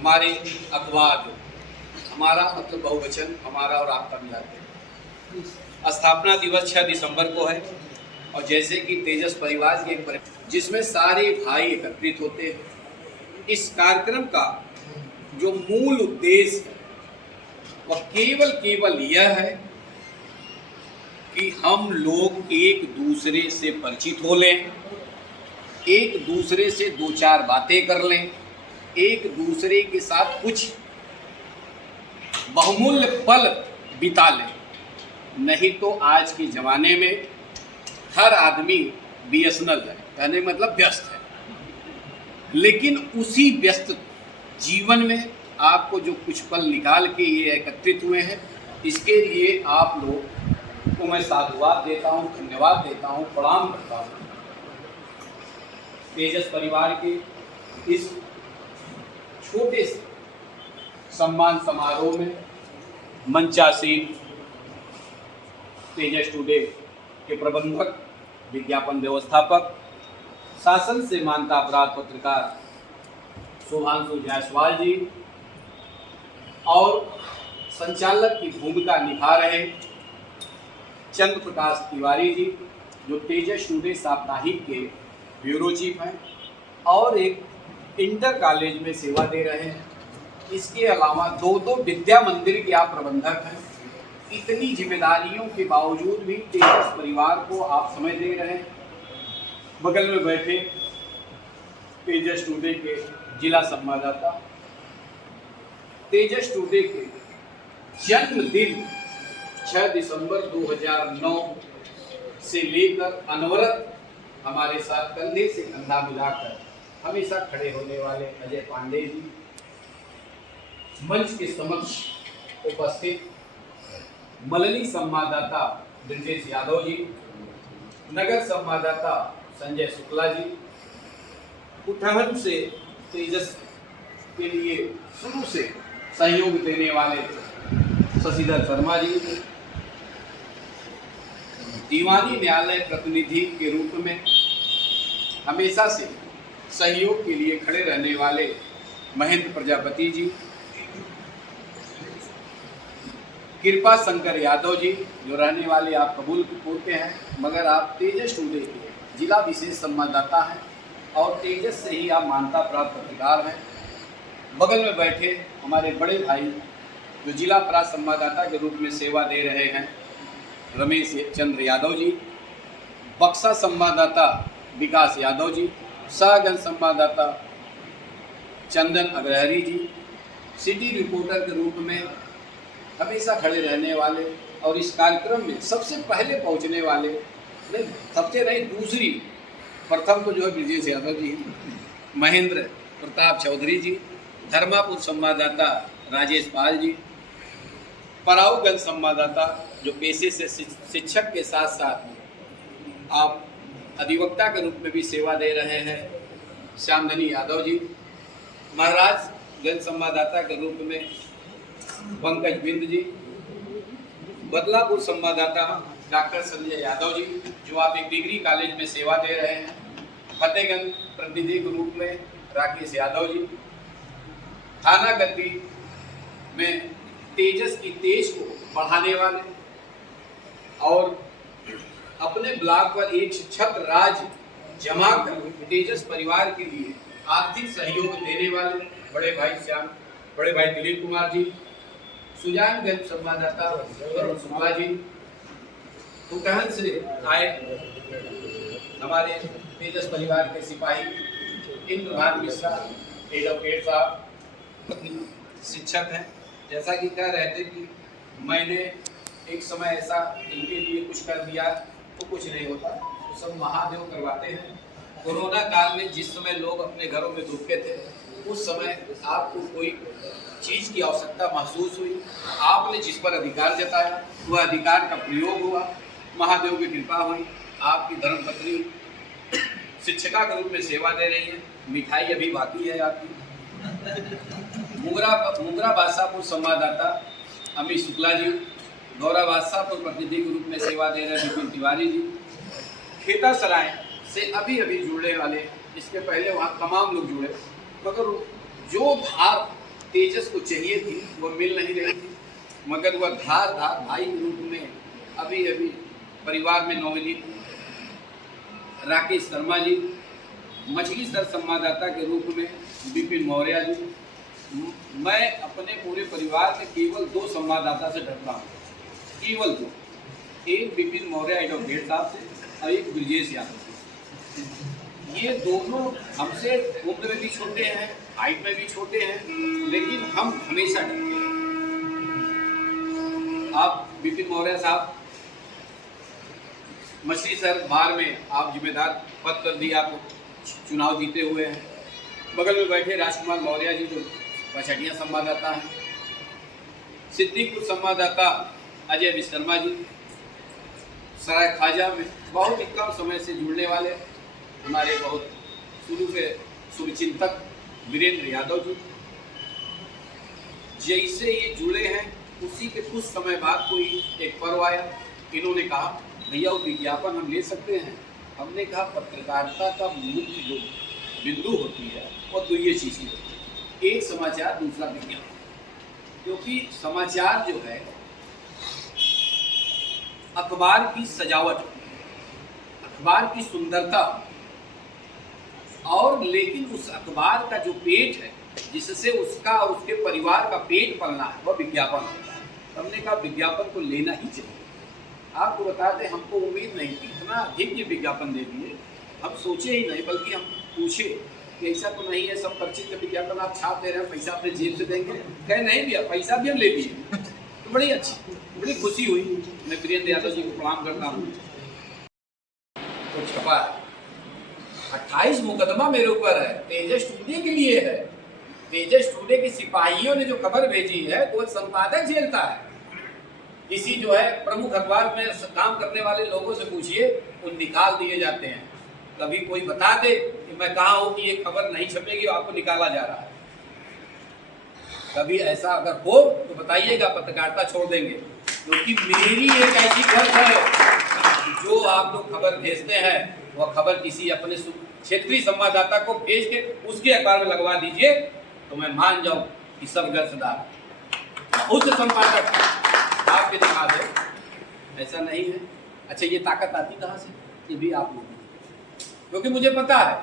हमारे अखबार हमारा मतलब बहुवचन हमारा और आपका मिलाते हैं। स्थापना दिवस 6 दिसंबर को है और जैसे कि तेजस परिवार की एक जिसमें सारे भाई एकत्रित होते हैं। इस कार्यक्रम का जो मूल उद्देश्य है वह केवल यह है कि हम लोग एक दूसरे से परिचित हो लें, एक दूसरे से दो चार बातें कर लें, एक दूसरे के साथ कुछ बहुमूल्य पल बिता लें। नहीं तो आज के ज़माने में हर आदमी बीएसएनएल है, कहने मतलब व्यस्त है, लेकिन उसी व्यस्त जीवन में आपको जो कुछ पल निकाल के ये एकत्रित हुए हैं, इसके लिए आप लोग को मैं साधुवाद देता हूँ, धन्यवाद देता हूँ, प्रणाम करता हूँ। तेजस परिवार के इस छोटे से सम्मान समारोह में मंचासीन तेजस टुडे के प्रबंधक, विज्ञापन व्यवस्थापक, शासन से मान्यता प्राप्त पत्रकार शुभांशु जायसवाल जी और संचालक की भूमिका निभा रहे चंद्र प्रकाश तिवारी जी, जो तेजस टुडे साप्ताहिक के ब्यूरो चीफ हैं और एक इंटर कॉलेज में सेवा दे रहे हैं। इसके अलावा दो विद्या मंदिर के आप प्रबंधक हैं। इतनी जिम्मेदारियों के बावजूद भी तेजस परिवार को आप समय दे रहे हैं। बगल में बैठे तेजस टुडे के जिला संवाददाता, तेजस टुडे के जन्मदिन 6 दिसंबर 2009 से लेकर अनवरत हमारे साथ कंधे से कंधा मिलाकर हमेशा खड़े होने वाले अजय पांडे जी, मंच के समक्ष उपस्थित मलनी संवाददाता ब्रजेश यादव जी, नगर संवाददाता संजय शुक्ला जी, उठहन से तेजस के लिए शुरू से सहयोग देने वाले शशिधर शर्मा जी, दीवानी न्यायालय प्रतिनिधि के रूप में हमेशा से सहयोग के लिए खड़े रहने वाले महेंद्र प्रजापति जी, कृपा शंकर यादव जी, जो रहने वाले आप कबूलपुर के हैं मगर आप तेजस टुडे के जिला विशेष संवाददाता हैं और तेजस से ही आप मान्यता प्राप्त पत्रकार हैं। बगल में बैठे हमारे बड़े भाई जो जिला अपराध संवाददाता के रूप में सेवा दे रहे हैं रमेश चंद्र यादव जी, बक्सा संवाददाता विकास यादव जी, शाहगंज संवाददाता चंदन अग्रहरी जी, सिटी रिपोर्टर के रूप में हमेशा खड़े रहने वाले और इस कार्यक्रम में सबसे पहले पहुंचने वाले, नहीं सबसे नहीं दूसरी, प्रथम तो जो है ब्रजेश यादव जी, महेंद्र प्रताप चौधरी जी, धर्मापुर संवाददाता राजेश पाल जी, पराऊगंज संवाददाता जो पेशे से शिक्षक के साथ साथ आप अधिवक्ता के रूप में भी सेवा दे रहे हैं श्यामधनी यादव जी, महाराजगंज संवाददाता के रूप में पंकज बिंद जी, बदलापुर संवाददाता डॉक्टर संजय यादव जी, जो आप एक डिग्री कॉलेज में सेवा दे रहे हैं, फतेहगंज प्रतिनिधि के रूप में राकेश यादव जी, थाना गद्दी में तेजस की तेज को बढ़ाने वाले और अपने ब्लॉक पर एक छत्र राज जमा कर तेजस परिवार के लिए आर्थिक सहयोग देने वाले बड़े भाई दिलीप कुमार जी, सुजानगंज संवाददाता वरुण शुक्ला जी, उठहन से आए हमारे तेजस परिवार के सिपाही इंद्रभान मिश्रा, एडवोकेट साहब, शिक्षक हैं। जैसा कि कह रहे थे कि मैंने एक समय ऐसा इनके लिए कुछ कर दिया तो कुछ नहीं होता, तो सब महादेव करवाते हैं। कोरोना काल में जिस समय लोग अपने घरों में दुबके थे, उस समय आपको कोई चीज़ की आवश्यकता महसूस हुई, आपने जिस पर अधिकार जताया वह अधिकार का प्रयोग हुआ, महादेव की कृपा हुई, आपकी धर्मपत्नी शिक्षिका के रूप में सेवा दे रही है, मिठाई अभी बाकी है आपकी। मुंगरा बादशाहपुर संवाददाता अमित शुक्ला जी, गौरा बादशाहपुर प्रतिनिधि के रूप में सेवा दे रहे विपिन तिवारी जी, खेता सराय से अभी जुड़ने वाले, इसके पहले वहाँ तमाम लोग जुड़े, मगर जो धार तेजस को चाहिए थी, वह मिल नहीं रही थी, मगर वह धार भाई के रूप में अभी अभी परिवार में नवनीत राकेश शर्मा जी, मछली सर संवाददाता के रूप में विपिन मौर्य जी। मैं अपने पूरे परिवार में केवल 2 संवाददाता से डरता हूँ, केवल 2, एक विपिन मौर्य एडवोकेट साहब से और एक ब्रजेश यादव से। ये दोनों हमसे उम्र में भी छोटे हैं, हाइट में भी छोटे हैं, लेकिन हम हमेशा डरते हैं। आप विपिन मौर्य साहब मछली सर बार में आप जिम्मेदार पद पर भी आप चुनाव जीते हुए हैं। बगल में बैठे राजकुमार मौर्य जी जो पचहटिया संवाददाता हैं, सिद्दीकपुर संवाददाता अजय विश्वकर्मा जी, सराय खाजा में बहुत ही कम समय से जुड़ने वाले हमारे बहुत शुरू के शुभचिंतक वीरेंद्र यादव जी। जैसे ये जुड़े हैं उसी के कुछ समय बाद कोई एक पर्व आया, इन्होंने कहा भैया वो विज्ञापन हम ले सकते हैं। हमने कहा पत्रकारिता का मुख्य जो बिंदु होती है वो तो ये चीज़ की होती है, एक समाचार दूसरा विज्ञापन। क्योंकि समाचार जो है अखबार की सजावट, अखबार की सुंदरता, और लेकिन उस अखबार का जो पेट है जिससे उसका और उसके परिवार का पेट पलना है वह विज्ञापन होता है। हमने कहा विज्ञापन को लेना ही चाहिए। आपको बता दें, हमको उम्मीद नहीं थी, इतना अधिक ये विज्ञापन दे दिए, हम सोचे ही नहीं, बल्कि हम पूछे कि ऐसा तो नहीं है सब परिचित विज्ञापन आप छाप दे रहे हैं, पैसा अपने जेब से देंगे? कहे नहीं भैया, पैसा भी हम ले लिए। तो बड़ी अच्छी, बड़ी खुशी हुई। मैं वीरेंद्र यादव जी को प्रणाम करता हूँ। तो छपा है 28 मुकदमा मेरे ऊपर है, तेजस टुडे के लिए है। तेजस टुडे के सिपाहियों ने जो खबर भेजी है तो संपादक झेलता है। किसी जो है प्रमुख अखबार में काम करने वाले लोगों से पूछिए, वो निकाल दिए जाते हैं। कभी कोई बता दे कि मैं कहा हूँ कि ये खबर नहीं छपेगी, आपको निकाला जा रहा है। कभी ऐसा अगर हो तो बताइएगा, पत्रकारिता छोड़ देंगे। क्योंकि मेरी एक ऐसी खबर है, जो आप लोग खबर भेजते हैं वह खबर किसी अपने क्षेत्रीय संवाददाता को भेज के उसके अखबार में लगवा दीजिए तो मैं मान जाऊं कि सब गर्सदार उस संपादक आपके दिखा दे। ऐसा नहीं है। अच्छा, ये ताकत आती कहाँ से? ये भी आप लोग, क्योंकि मुझे पता है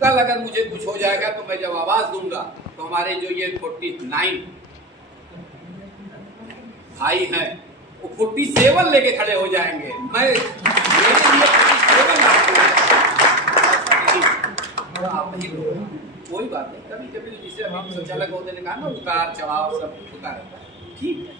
कल अगर मुझे कुछ हो जाएगा तो मैं जब आवाज दूंगा तो हमारे जो ये 49 भाई हैं वो 47 लेके खड़े हो जाएंगे। मैं मेरे लिए 47 आप नहीं लोग, कोई बात नहीं। कभी कभी जिसे हम संचालक होते ने कहा ना, उतार चढ़ाव सब होता रहता है, ठीक है।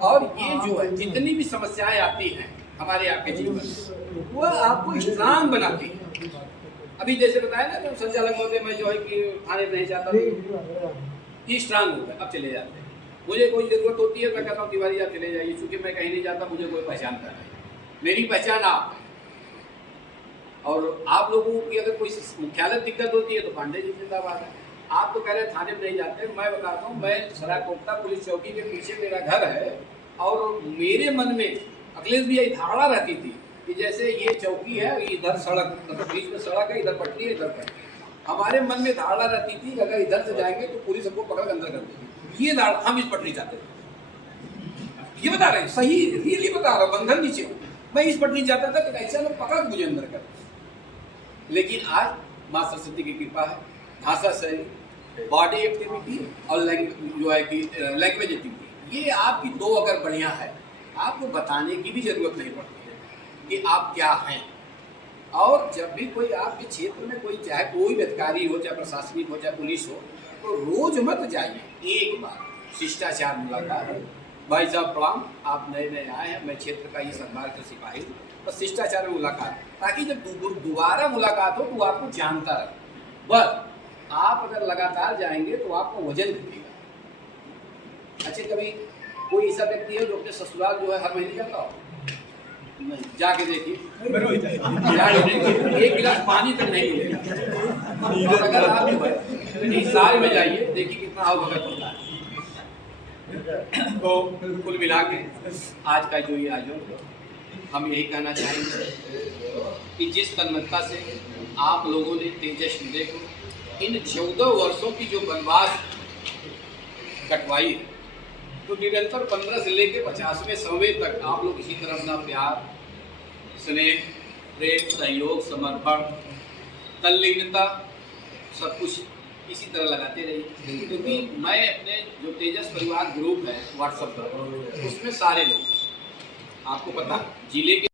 और ये जो है जितनी भी समस्याएं आती हैं हमारे आपके जीवन में, वह आपको स्ट्रांग बनाती है। अभी जैसे बताया ना, तो संचालक होते मैं जो है कि थाने नहीं जाता, ये स्ट्रांग हो गए, अब चले जाते हैं। मुझे कोई जरूरत होती है मैं कहता हूँ तिवारी आप चले जाइए, क्योंकि मैं कहीं नहीं जाता, मुझे कोई पहचानता नहीं। मेरी पहचान आप है। और आप लोगों की अगर कोई मुख्यालय दिक्कत होती है तो पांडे जी जिंदाबाद है। आप तो कह रहे थाने में नहीं जाते, मैं बताता हूँ, मैं सरायकोफ्ता पुलिस चौकी के पीछे मेरा घर है। और मेरे मन में अखिलेश भी यही धारणा रहती थी कि जैसे ये चौकी है, इधर सड़क, मतलब बीच में सड़क है, इधर पटरी है, इधर पटरी। हमारे मन में धारणा रहती थी कि अगर इधर से जाएंगे तो पुलिस हमको पकड़ अंदर कर देगी। ये धारणा, हम इस पटरी चाहते थे। ये बता रहे सही, रियली बता रहा, बंधन नीचे हूँ, मैं इस पटरी चाहता था कि ऐसा लोग पकड़ मुझे अंदर कर। लेकिन आज माँ सरस्वती की कृपा है, भाषा शैली, बॉडी एक्टिविटी और जो है कि लैंग्वेज एक्टिविटी, ये आपकी 2 अगर बढ़िया है, आपको बताने की भी जरूरत नहीं पड़ती है कि आप क्या हैं। और जब भी कोई आपके क्षेत्र में कोई, चाहे कोई भी अधिकारी हो, चाहे प्रशासनिक हो, चाहे पुलिस हो, तो रोज मत जाइए, एक बार शिष्टाचार मुलाकात, भाई साहब प्रणाम, आप नए नए आए हैं, मैं क्षेत्र का ये संभाल कर सिपाही हूँ, बस शिष्टाचार में मुलाकात, ताकि जब दोबारा मुलाकात हो तो वो आपको जानता रहे। बस आप अगर लगातार जाएंगे तो आपको वजन घटेगा। अच्छा, कभी कोई ऐसा व्यक्ति है जो अपने ससुराल जो है हर महीने जाता हो? नहीं, जाके देखिए, एक गिलास पानी तक नहीं मिलेगा। और अगर आप जो है इस साल में जाइए, देखिए कितना आवभगत होता है। तो कुल मिला के आज का जो ये आयोजन, हम यही कहना चाहेंगे कि जिस तन्मयता से आप लोगों ने तेजस टुडे को इन 14 वर्षों की जो वनवास कटवाई है, तो निरंतर 15 से लेकर 50वें 100वें तक आप लोग इसी तरह अपना प्यार, स्नेह, प्रेम, सहयोग, समर्पण, तल्लीनता सब कुछ इसी तरह लगाते रहिए। क्योंकि मैं अपने जो तेजस परिवार ग्रुप है व्हाट्सएप पर, उसमें सारे लोग आपको पता जिले के